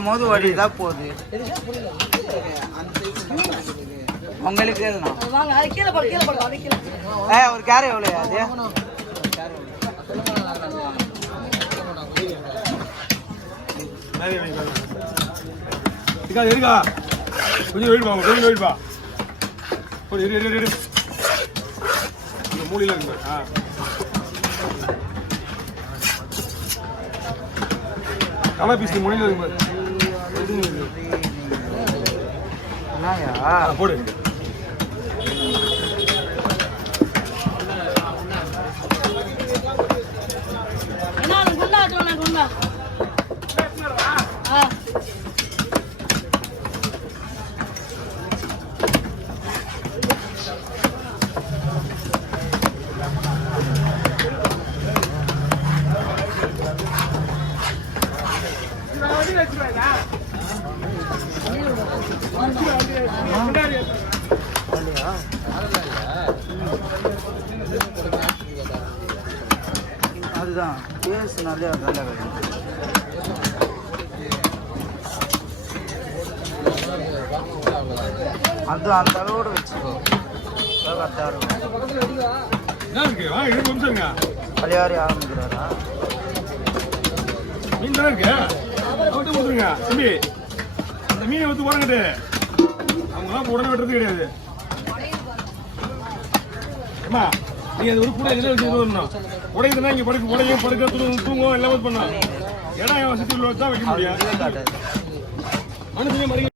மோது வடிதான் போகுது உங்களுக்கு ஒரு கேரை எவ்வளோ அது இருக்கா கொஞ்சம் வெயிட் பாங்க கொஞ்சம் வெயிட் பா ஒரு மூலையில் இருக்கு கலா பீஸ் மூலையில் இருக்கு போடு அதுதான் பேஸ் நிறைய நல்ல அது அந்த அளவோடு வச்சுக்கோ கரெக்டாக இருக்கும் பழையாரி ஆரம்பிக்கிறாரா மீன் தானே இருக்கு அவர்கிட்ட கொடுத்துருங்க தம்பி அந்த மீனை வந்து போறங்கிட்டு அவங்களாம் உடனே வெட்டுறது கிடையாது அம்மா நீ அது ஒரு கூட எதில் வச்சு வரணும் உடையுதுன்னா இங்கே உடையும் படுக்க தூங்கும் எல்லாமே பண்ணலாம் ஏன்னா சுற்றி உள்ள தான் வைக்க முடியாது மனுஷங்க மறிக்க